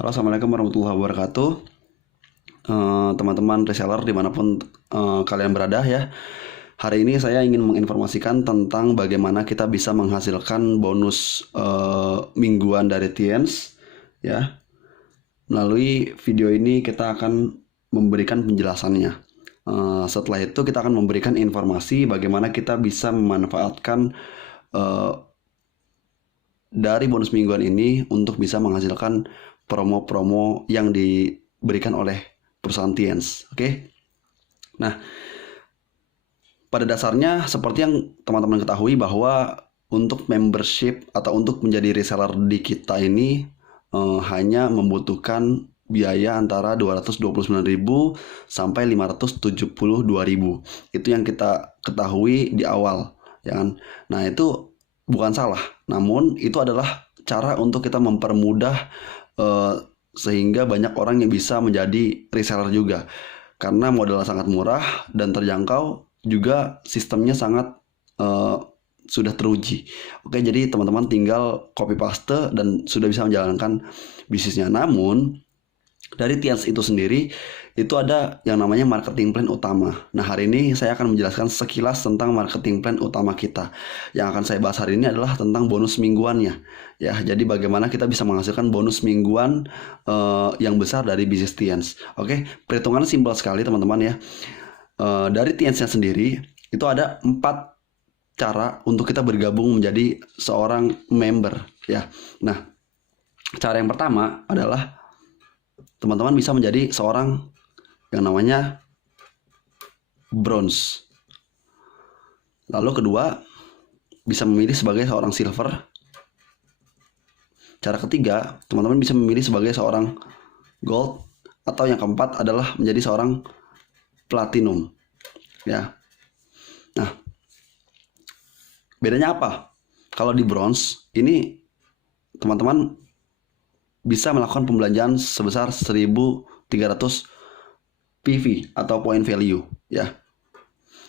Halo, assalamualaikum warahmatullahi wabarakatuh. Teman-teman reseller dimanapun kalian berada ya. Hari ini saya ingin menginformasikan tentang bagaimana kita bisa menghasilkan bonus mingguan dari Tiens ya. Melalui video ini kita akan memberikan penjelasannya. Setelah itu kita akan memberikan informasi bagaimana kita bisa memanfaatkan dari bonus mingguan ini untuk bisa menghasilkan promo-promo yang diberikan oleh perusahaan Tiens. Oke. Nah, pada dasarnya seperti yang teman-teman ketahui bahwa untuk membership atau untuk menjadi reseller di kita ini hanya membutuhkan biaya antara 229.000 sampai 572.000. Itu yang kita ketahui di awal, ya kan? Nah, itu bukan salah. Namun itu adalah cara untuk kita mempermudah sehingga banyak orang yang bisa menjadi reseller juga. Karena modalnya sangat murah dan terjangkau, juga sistemnya sangat sudah teruji. Oke, jadi teman-teman tinggal copy paste dan sudah bisa menjalankan bisnisnya. Namun dari Tiens itu sendiri itu ada yang namanya marketing plan utama. Nah, hari ini saya akan menjelaskan sekilas tentang marketing plan utama kita. Yang akan saya bahas hari ini adalah tentang bonus mingguannya. Ya, jadi bagaimana kita bisa menghasilkan bonus mingguan yang besar dari bisnis Tiens. Oke, perhitungannya simpel sekali teman-teman ya. Dari Tiensnya sendiri itu ada 4 cara untuk kita bergabung menjadi seorang member ya. Nah, cara yang pertama adalah teman-teman bisa menjadi seorang yang namanya bronze. Lalu kedua, bisa memilih sebagai seorang silver. Cara ketiga, teman-teman bisa memilih sebagai seorang gold. Atau yang keempat adalah menjadi seorang platinum. Ya. Nah, bedanya apa? Kalau di bronze, ini teman-teman bisa melakukan pembelanjaan sebesar 1.300 PV atau point value ya.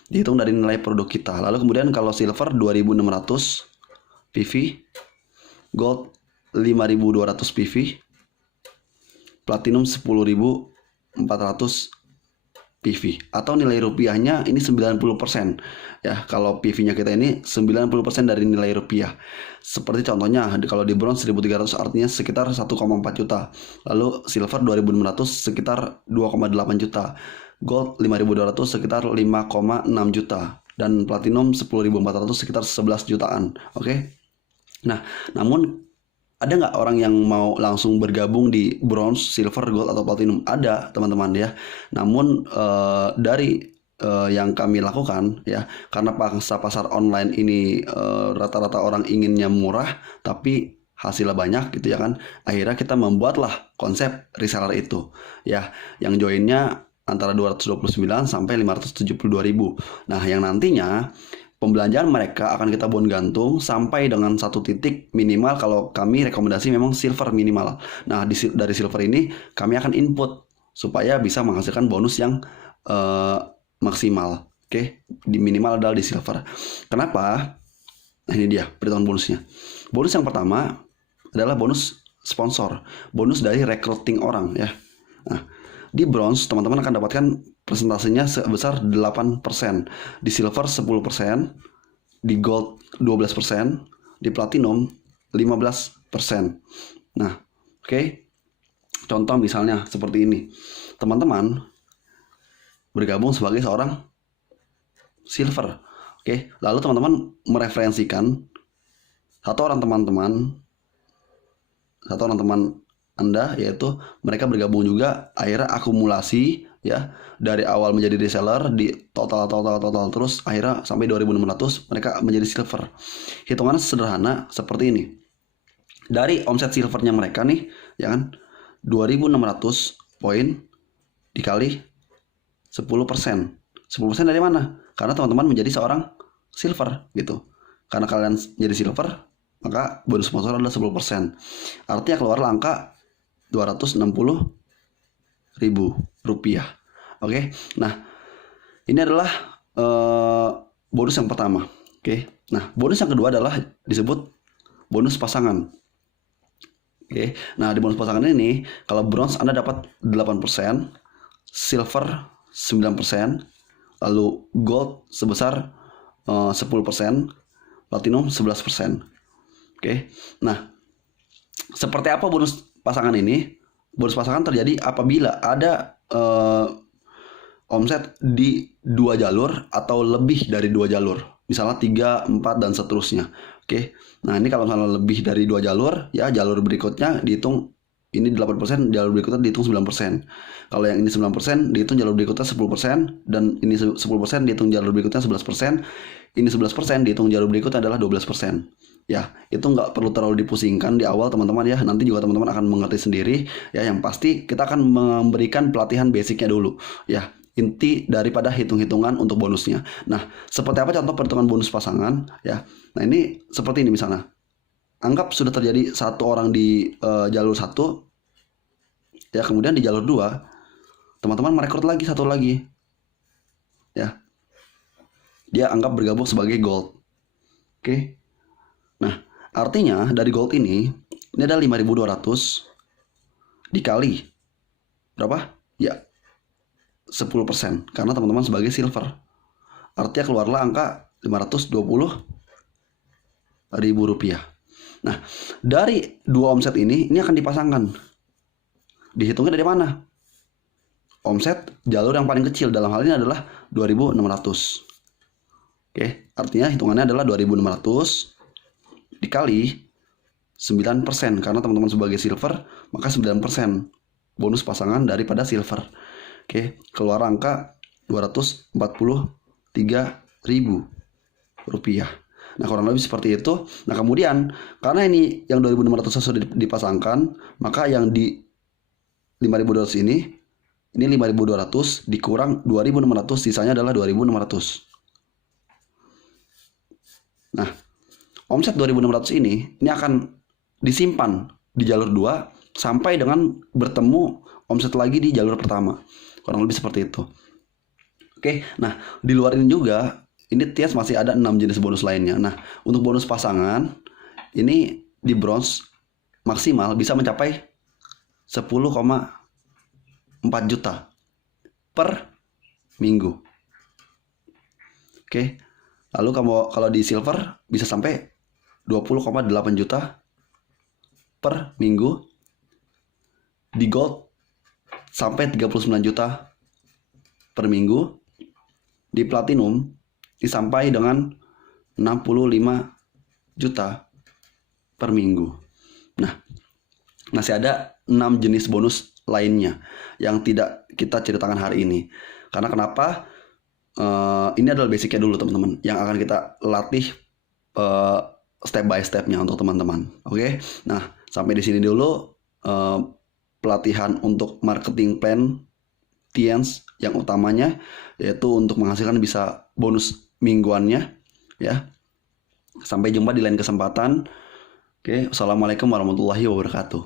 Dihitung dari nilai produk kita. Lalu kemudian kalau silver 2.600 PV, gold 5.200 PV, platinum 10.400 PV atau nilai rupiahnya ini 90% ya. Kalau PV-nya kita ini 90% dari nilai rupiah. Seperti contohnya kalau di bronze 1.300 artinya sekitar 1,4 juta. Lalu silver 2.600 sekitar 2,8 juta. Gold 5.200 sekitar 5,6 juta dan platinum 10.400 sekitar 11 jutaan. Oke. Nah, namun ada nggak orang yang mau langsung bergabung di bronze, silver, gold, atau platinum? Ada teman-teman ya. Namun dari yang kami lakukan ya, karena pangsa pasar online ini rata-rata orang inginnya murah tapi hasilnya banyak gitu ya kan. Akhirnya kita membuatlah konsep reseller itu ya, yang joinnya antara 229 sampai 572.000. Nah, yang nantinya pembelanjaan mereka akan kita bon gantung sampai dengan satu titik minimal. Kalau kami rekomendasi memang silver minimal. Nah, dari silver ini kami akan input supaya bisa menghasilkan bonus yang maksimal. Oke, di minimal adalah di silver. Kenapa? Nah, ini dia perhitungan bonusnya. Bonus yang pertama adalah bonus sponsor, bonus dari recruiting orang ya. Nah, di bronze teman-teman akan dapatkan persentasenya sebesar 8%, di silver 10%, di gold 12%, di platinum 15%. Nah, oke. Contoh misalnya seperti ini. Teman-teman bergabung sebagai seorang silver. Oke, lalu teman-teman mereferensikan satu orang teman Anda, yaitu mereka bergabung juga, akhirnya akumulasi ya, dari awal menjadi reseller di total terus akhirnya sampai 2.600 mereka menjadi silver. Hitungannya sederhana seperti ini. Dari omset silvernya mereka nih ya kan, 2.600 poin dikali 10%. 10% dari mana? Karena teman-teman menjadi seorang silver gitu. Karena kalian jadi silver, maka bonus sponsor adalah 10%. Artinya keluar angka 260.000 rupiah. Oke. Nah, ini adalah bonus yang pertama. Oke. Nah, bonus yang kedua adalah disebut bonus pasangan. Oke. Nah, di bonus pasangan ini kalau bronze Anda dapat 8%, silver 9%, lalu gold sebesar 10%, platinum 11%. Oke. Nah, seperti apa bonus pasangan ini? Bonus pasangan terjadi apabila ada omset di 2 jalur atau lebih dari 2 jalur. Misalnya 3, 4, dan seterusnya. Oke. Nah, ini kalau misalnya lebih dari 2 jalur, ya jalur berikutnya dihitung ini 8%, jalur berikutnya dihitung 9%. Kalau yang ini 9%, dihitung jalur berikutnya 10%, dan ini 10% dihitung jalur berikutnya 11%, ini 11% dihitung jalur berikutnya adalah 12%. Ya, itu nggak perlu terlalu dipusingkan di awal teman-teman ya. Nanti juga teman-teman akan mengerti sendiri. Ya, yang pasti kita akan memberikan pelatihan basicnya dulu. Ya, inti daripada hitung-hitungan untuk bonusnya. Nah, seperti apa contoh perhitungan bonus pasangan? Ya, nah ini seperti ini misalnya. Anggap sudah terjadi satu orang di jalur 1, ya kemudian di jalur 2, teman-teman merekrut lagi satu lagi. Ya, dia anggap bergabung sebagai gold. Oke. Nah, artinya dari gold ini ada 5.200 dikali berapa? Ya, 10%, karena teman-teman sebagai silver. Artinya keluarlah angka 520.000 rupiah. Nah, dari 2 omset ini akan dipasangkan. Dihitungnya dari mana? Omset jalur yang paling kecil dalam hal ini adalah 2.600. Oke, artinya hitungannya adalah 2.600 dikali 9%, karena teman-teman sebagai silver, maka 9% bonus pasangan daripada silver. Oke, keluar angka 243.000 rupiah. Nah, kurang lebih seperti itu. Nah, kemudian karena ini yang 2.600 sudah dipasangkan, maka yang di 5.200 ini 5.200 dikurang 2.600, sisanya adalah 2.600. Nah, omset 2.600 ini akan disimpan di jalur 2 sampai dengan bertemu omset lagi di jalur pertama. Kurang lebih seperti itu. Oke, nah di luar ini juga, ini Tias masih ada 6 jenis bonus lainnya. Nah, untuk bonus pasangan, ini di bronze maksimal bisa mencapai 10,4 juta per minggu. Oke, lalu kalau di silver bisa sampai 20,8 juta per minggu. Di gold sampai 39 juta per minggu. Di platinum disampai dengan 65 juta per minggu. Nah, masih ada 6 jenis bonus lainnya yang tidak kita ceritakan hari ini. Karena kenapa? Ini adalah basicnya dulu teman-teman, yang akan kita latih step by stepnya untuk teman-teman. Oke, nah sampai di sini dulu pelatihan untuk marketing plan Tians yang utamanya, yaitu untuk menghasilkan bisa bonus mingguannya ya. Sampai jumpa di lain kesempatan. Oke, assalamualaikum warahmatullahi wabarakatuh.